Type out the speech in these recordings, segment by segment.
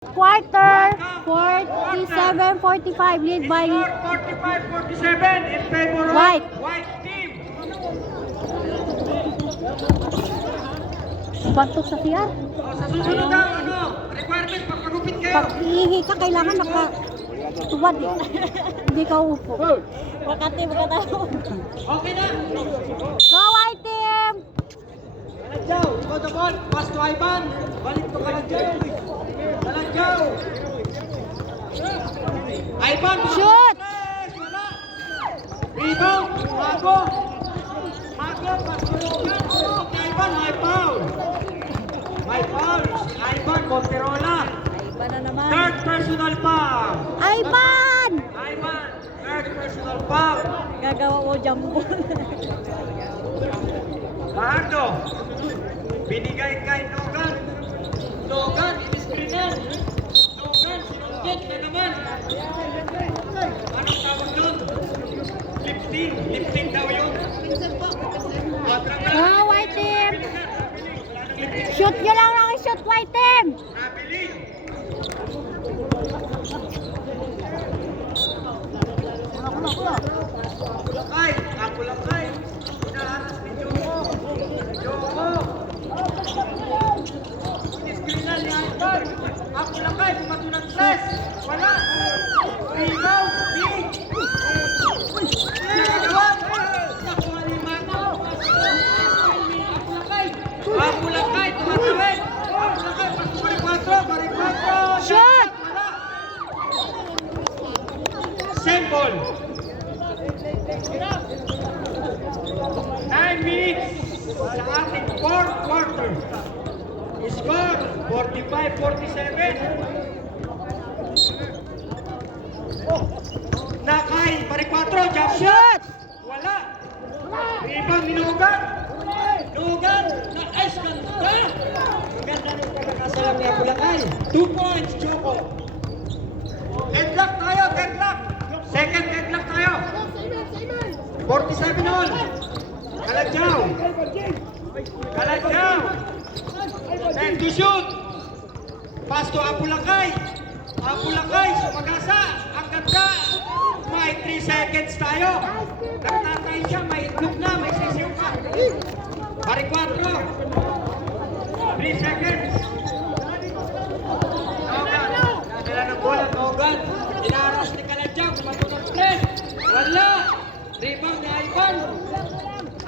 Quarter, 47-45, lead by 45-47 in favor of White. White team. Bantok sa CR. Sa susunod na requirement, pagpagupit kayo. Pag iihi ka, kailangan nakatuwad eh. Hindi ka upo. Makati, makatayo. Okay na. Go White team! Kalagyaw, ikaw the ball. Pass to Ivan. Balik to Kalagyaw. Kalagyaw. Ivan. Shoot! Press, wala. Rebound. Mago. Mago. Pass to Ivan. May foul. May foul. Si Ivan Monterola. Iba na naman. Third personal foul. Ivan! Ivan. Third personal foul. Gagawa mo jumbo. Paano? Binigay kay Nogan. Nogan, in-screenan. Nogan, sinunggit na naman. Anong tawag doon? Lifting. Lifting daw yun. Go White team! Shoot nyo lang lang shoot White team! Nabiling. Kulakay. Kulakay. Inaharas ni Joko. Joko. In-screenan ni Ivan. Kulakay, bumato ng press. Wala. Rebound. Big. Nakagawa. Nakuha ni Mano. Kulakay, tumatawid. Kulakay, pag-4, bari-4. Shot! Wala. Same ball. 9 minutes sa ating fourth quarter. Score 45-47. Nakay, bari-4, jump shot. Wala. Rebound ni Nugan. Nugan, na-ice ganda. Maganda ng pagkakasalam niya Bulakay. 2 points, Joko. Deadlock tayo, deadlock. Second deadlock tayo. 47 all. Kalagyaw. Kalagyaw. Time to shoot. Pass to Apulakay. Apulakay, sumagasa. Ang ganda. May 3 seconds tayo. Nagtatay siya, may itlog na, may sisiw pa. Pari 4. 3 seconds. Nogan. Nadala ng bola, Nogan. Inaras ni Kalagyaw. Kumato ng press. Wala. Rebound ni Ivan.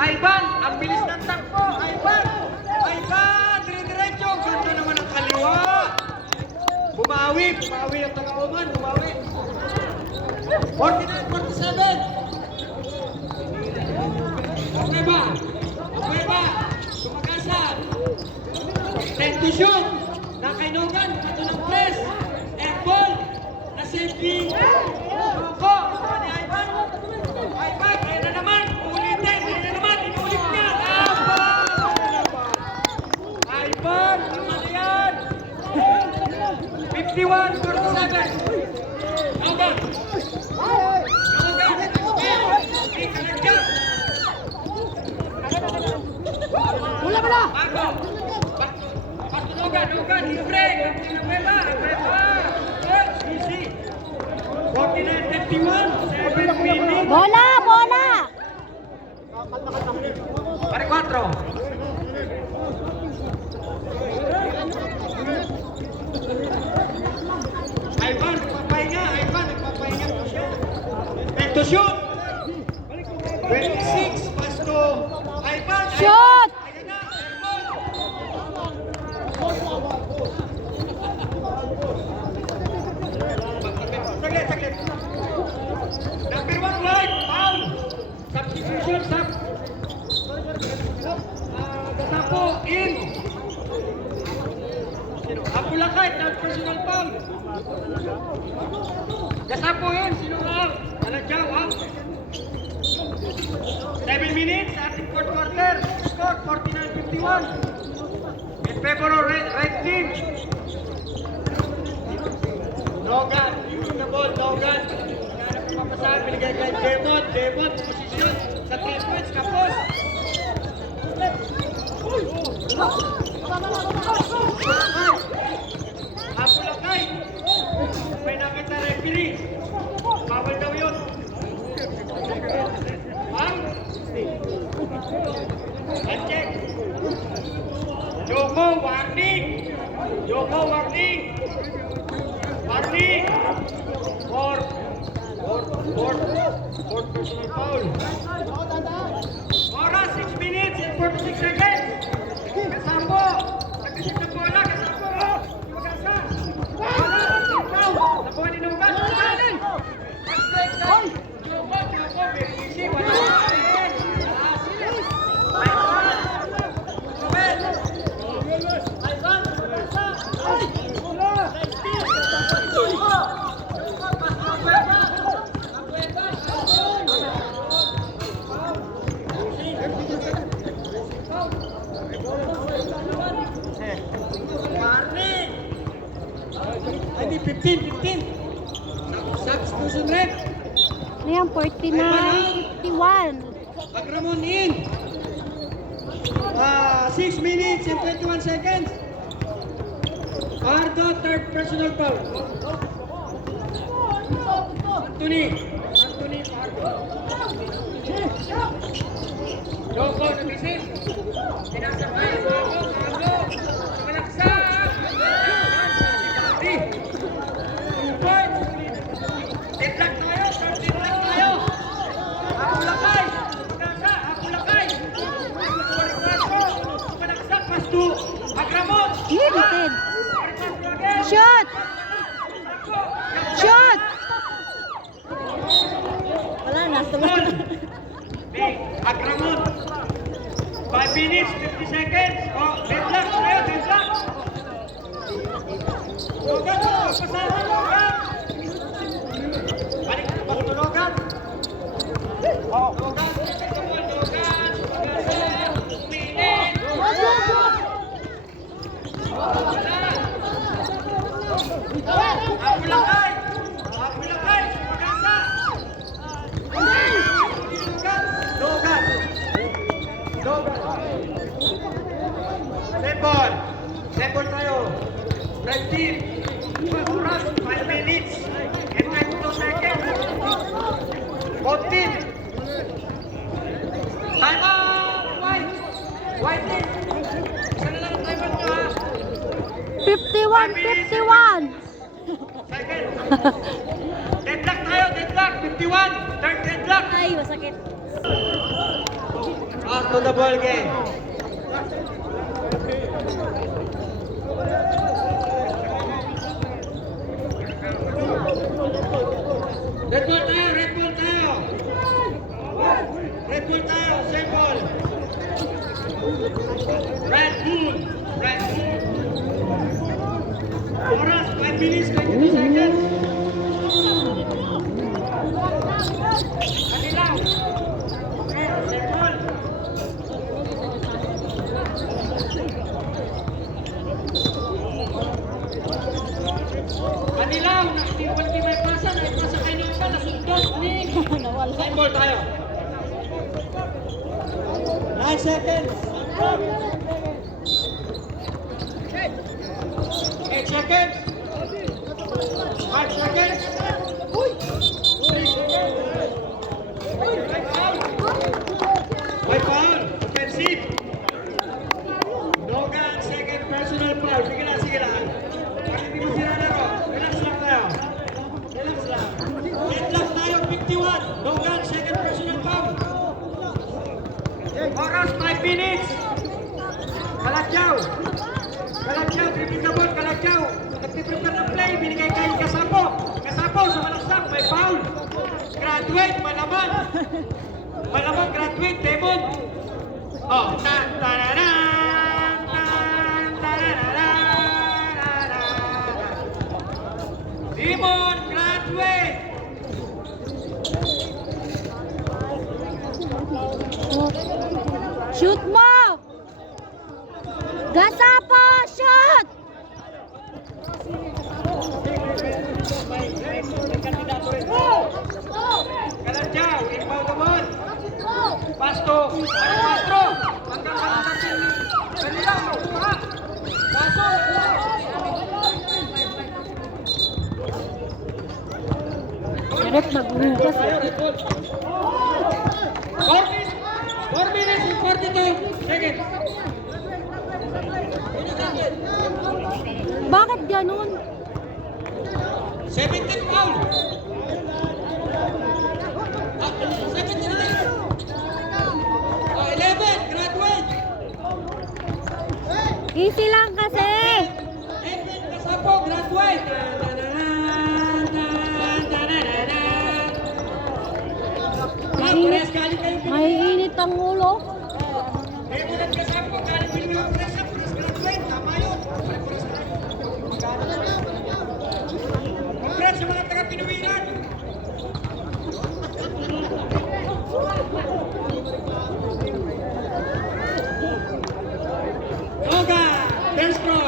Ivan, ang bilis ng takbo. Ivan. Ivan, dire-diretso. Ganda naman ang kaliwa. Bumawi ang taga-uman. Bumawi. 49-47. Okay ba? Okay ba? Sumagasa. 10 to shoot. Nakainugan. Ito ng press. Airball. Na-safety. Joko. Ni Ivan. Ivan. Kaya na naman. Ulitin. Kaya na naman. Inulit niya. Ivan. Naman yan. 51-47. Nogan. Bola! Mago. Pasto Nogan, libre. Nueva. Easy. 49-51, 7 minutes. Bola! Pare 4. Ivan, nagpapahinga po siya. Time to shoot. 26, pass to Ivan. Shoot! Ayan na, saglit. Number 1 right, foul. Substitution, Gasapo, in. Apulakay, third personal foul. Gasapo in, sino nga? Kalagyaw, ha? 7 minutes, ating fourth quarter. Score, 49-51. In favor of red team. Nogan, using the ball, Nogan. Nanap ang papasahan, binigay kay Demon, posisyon sa 10 points, kapos. Apulakay. No, warning! Warning! Fourth personal foul. Oras, 6 minutes and 46 seconds. Kasambo! Nagkasip ng bola, Kasambo! Magasa! Nakuha ni Nugat! Joko, very easy. Wala na rin. Hindi, 15. Substitution rep. Ayan, 49, 51. Agramon in. 6 minutes and 21 seconds. Ardo, third personal foul. Anthony Ardo. Joko, nabisit. Sinasabay, Joko. Malaksak. 2 points. Deadlock tayo. Apulakay. Malaksak, pass to Agramon. Limited. Shot! Wala na, sunod. Agramon. 5 minutes, 50 seconds. Oh, deadlock tayo. Logan, pasahan. Balik na ba ito, Logan? Logan. Minute. Apulakay. Pagkasa. Logan. Set ball tayo. Red team. Oras, 5 minutes and 22 seconds. Both team. Time out. White team. Isa na lang ang time out nyo, ha? 51. Second. Deadlock tayo. 51. Third deadlock. Ay, masakit. Back to the ball game. Red ball tayo, same ball. Red bull. Oras, 5 minutes, 22 seconds. Kanilaw. Same ball. Kanilaw, hindi may pasa kayo nung ka, nasundot. Same ball tayo. 9 seconds. 8 seconds. 5 seconds. 3 seconds. White foul. Offensive. Logan, second personal foul. Sige lang. Pag hindi mo sila laro, relax lang tayo. Deadlock tayo, 51. Logan, second personal foul. Oras, 5 minutes. Kalakyaw, dribbling the ball, Kalakyaw. Nagtiprepare ng play, binigay kay Kasambo, sa malaksak, may foul. Graduate, malaman, graduate, Demon. Oh, Demon, graduate. Shoot mo! Gasa pa! Shoot! Kalakyaw, inbound the ball. Pasto, Castro. Hanggang natin. Kanila, makuha. Kaso, Sarap magbukas. 4 minutes and 42 seconds. Bakit ganun? 17 foul. 17 ulit. 11, graduate. Easy lang kasi. 11, kasapo, graduate. Pares galing kayo. May init ang ulo. Evelyn kasapo, galing Pilipinas Press, pares graduate. Tama yun. Congrats sa mga taga-Pinuwiran. Oga, Destro.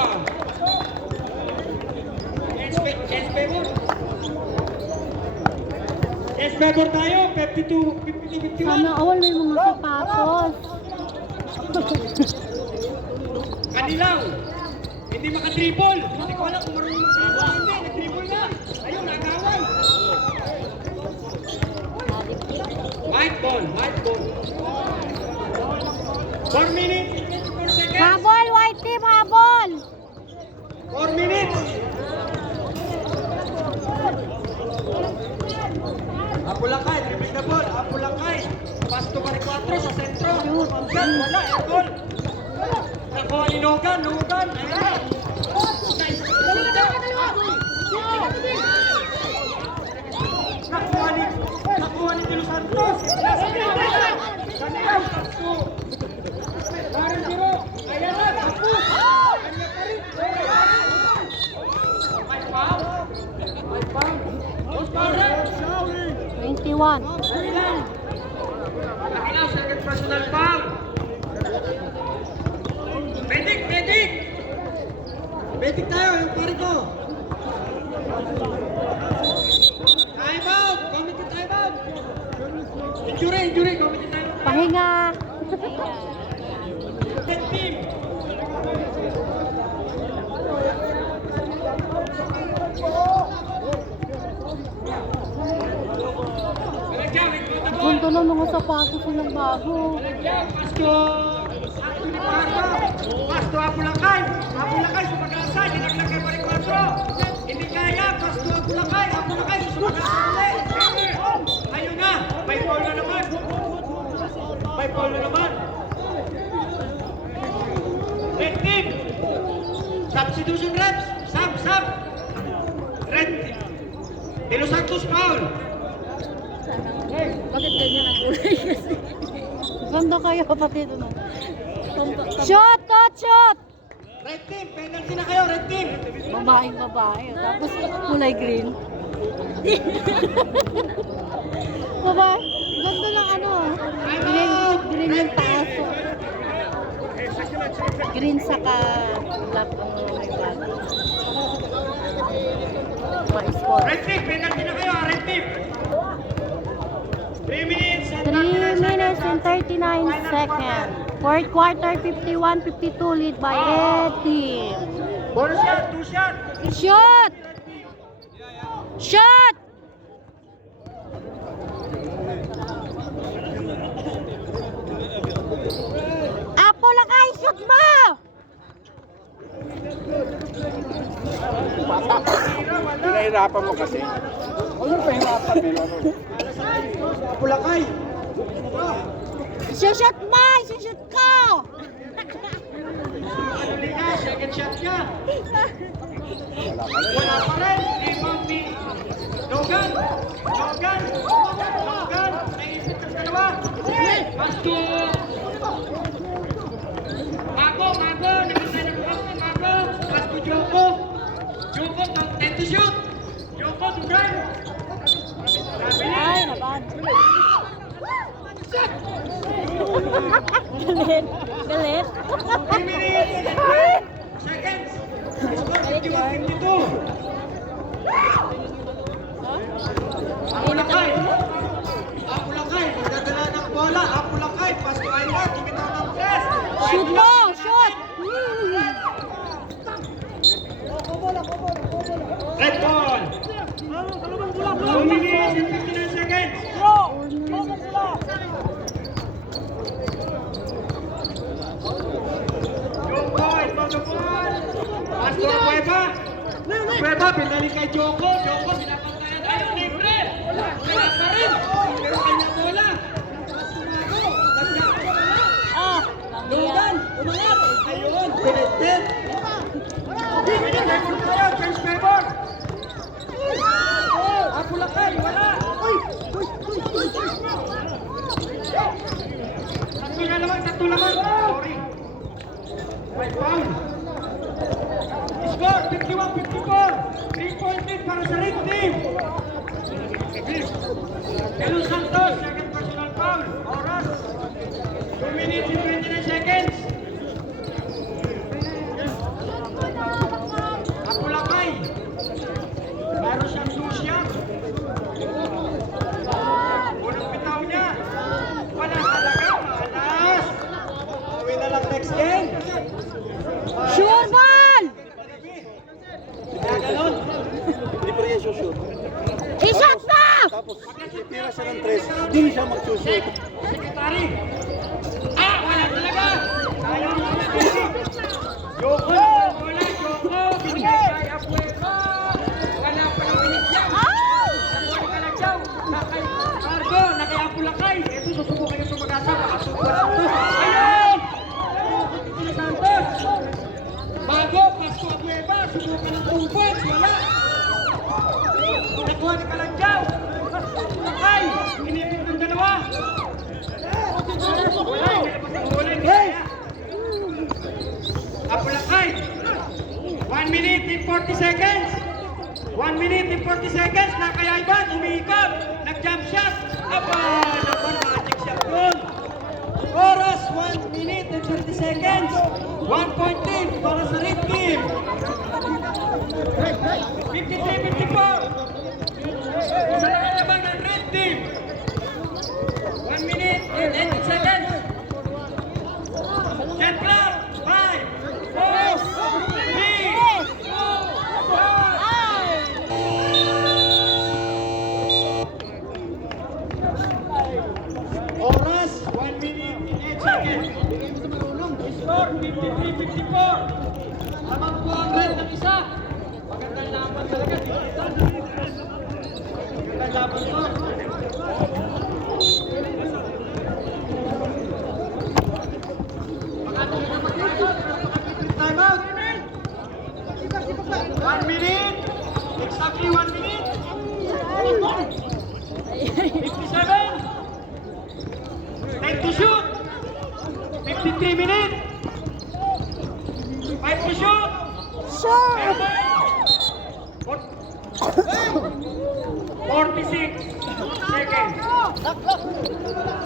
Chance favor. Chance favor tayo, 52-51. Sana all may mga sapatos. Kanilaw, hindi makatribol. Hindi ko alam kung marunong mag-tribol. Hindi, nag-tribol na. Ayun, nagawan. White ball, white ball. 4 minutes, 24 seconds. Habol, white team, habol. 4 minutes. Apulakay, dribble the ball. Apulakay. Pass to Maricuatro sa sentro. Wala, airball. Nakuha ni Nogan, Nogan. Ayan. Nakuha ni Tilo Santos. Kanilaw, tatlo. Karen Giro. Ayan na, tapos. Kanya pa rin. May foul. May foul. Who's foul rin? 21. Kanilaw, second personal foul. Medic, medic! Medic tayo, yung pare ko. Time out! Committee time out! Injury, injury, committee time out. Pahinga. Red team! Malagyan, may protocol. Punto ng mga sapatos ng bago. Malagyan, Pasko! Anthony Parma! Pasto Apulakay! Apulakay sa pag-asa, dinaglag kay Maricuatro! Hindi kaya, Pasto Apulakay! Apulakay sa pag-asa ulit! Ayun na! May foul na naman! May foul na naman! Red team! Substitution reps! Sub! Red team! Tilo Santos foul! Bakit ganyan ang kulay kasi? Ganda kayo pati doon. Shot! Shot! Red team! Penalty na kayo, red team! Babaeng babae. Tapos kulay green. Babae. Ganda ng ano. Green yung taas. Green saka black ang may body. Mga sport. Red team! Penalty na kayo, red team! 3 minutes 3 minutes and 39 seconds. Fourth quarter, 51-52 lead by Red Team. Bonus shot, 2 shot! Shot! Shot! Apo lang ay shoot mo! Pinahirapan mo kasi. Ano pahirapan nila nun? Apulakay! Shoot mo! Shoot ko! Alika, second shot niya! Wala pa rin! Rebound ni Logan! Naisip ng dalawa! Pasto! Mago! Nagkasay na bukas ni Mago! Pasto Joko! 10 to shoot! Joko to drive! Ay, naban. Galit. 3 minutes! Seconds! Score 51-52! Apulakay! Magdadala ng bola! Apulakay! Pasto Ayla! Kumitaw ng press! Shoot mo! Shoot! Red ball! 2 minutes and 59 seconds! Joko, ito the ball! Pasto Cueva! Cueva, binalik kay Joko. Joko, binapantayan. Ayun, libre. Wala pa rin. Pero kanya bola. Tumago. Logan, umangat. Ayun, pinitid. Binigay mo tayo, James Pebor. Apulakay, wala. Tatlo naman. Sorry. May foul. Score, 51-54. 3-point lead para sa red team. Elo Santos, second personal foul. Oras. 2 minutes and 29 seconds. Apulakay. Meron siyang susya. Unang bitaw niya. Wala talaga. Malas. Uwi na lang next game. Sure ball! Kaya ganon. Hindi pa rin yan shoot. I-shot na! Tapos, titira siya ng 3, hindi siya mag-shoot. Secretary. Wala talaga. Sayang yung secretary. Joko. Wala, Joko. Binigay kay Abueva. Wala pa ng binigyan. Nakuha ka lang daw. Nakay Cargo, nakay Apulakay. Ito, susubukan yung sumagasa. Baka subukan. Ayun! Sila Santos. Bago, Pasko Abueva. Subukan ng 2 points. Wala. Nakuha ni Kalangjaw. Apulakay. Inipit ng dalawa. Apulakay. 1 minute and 40 seconds. 1 minute and 40 seconds. Nakayaiban, umiikot. Nag-jump shot. Aba, naman, magic shot yun. Oras, 1 minute and 30 seconds. 1 point lead para sa red team. 53-54. Isa na kalaban ng red team. 1 minute and 80 seconds. Set clock. 5, 4, 3, 2, 1. Oras, 1 minute and 8 seconds. Score, 53-54. Lamang po ang red ng isa. Magandang laban talaga. Magandang laban po. Time out. 1 minute. Exactly 1 minute. 57. Time to shoot. 53 minutes. 5 to shoot. Sure! 46 seconds.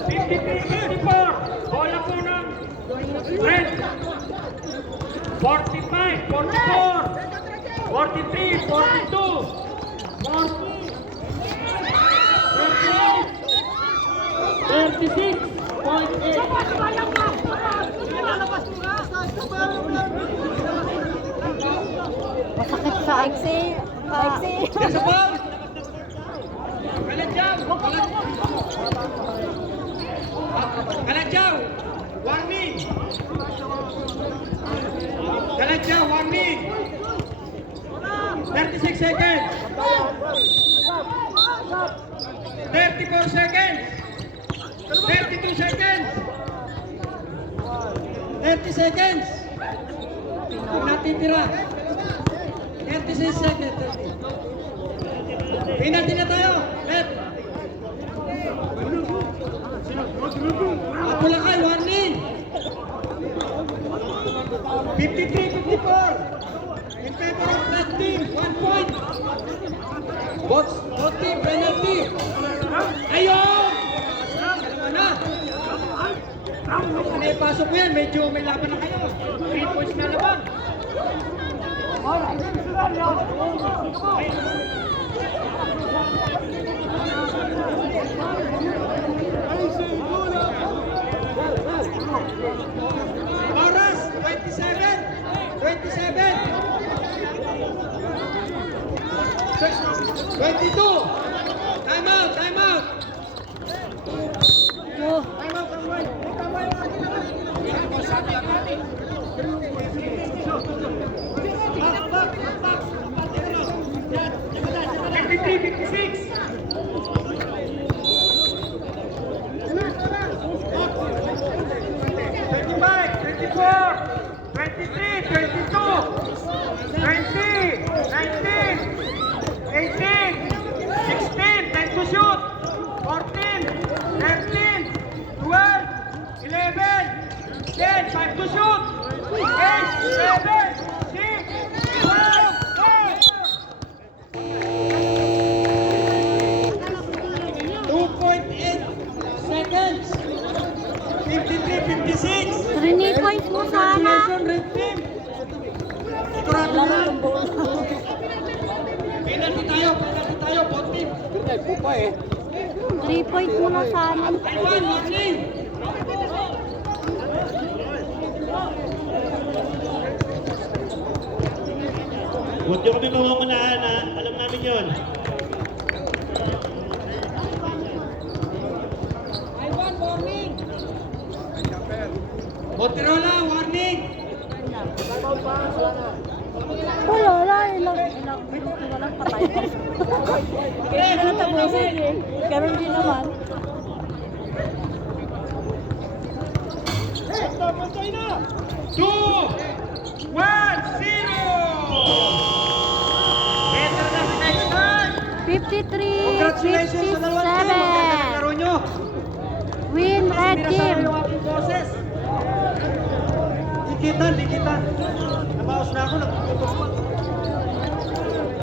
53-54. Bola po ng red. 45, 44, 43, 42, 40, 38, 36.8. Masakit sa Aiksi. There's a ball. Kalangjaw. Kalangjaw. Warning. Kalangjaw, warning. 36 seconds. 34 seconds. 32 seconds. 30 seconds. Kung natitira. 36 seconds. Pinati na tayo. Left. Apulakay, warning. 53-54. In favor of red team. 1 point. Both team penalty. Ayun! Kailangan na. Ano ipasok mo yan? Medyo may laban na kayo. 3 points na laban. Oras, 27. 22. Time out. Back. 56. 25, 24, 23, 22, 20, 19, 18, 16, time to shoot, 14, 13, 12, 11, 10, time to shoot, 8, 7, 6, 5, 2.8 seconds. 53, 56. 3 points mo sana. Congratulations, Red Team. Sigurado na. Penalty tayo, both team. Pinay po pa eh. 3 points mo na sana. Ivan, warning. Huwag niyo kami mamamanahan ha. Alam namin yun. Ivan, warning. Motorola, warning. Wala, ilang minuto na lang patay. Kaya na natapusin eh. Ganun din naman. Two, 1, 0. Better than the next time. 53, Congratulations sa dalawang team. Maganda ang 57. laro nyo. Win Red Mira Team. sa yung aking boses. Dikitan. Nabawas na ako, nagpuputos pa.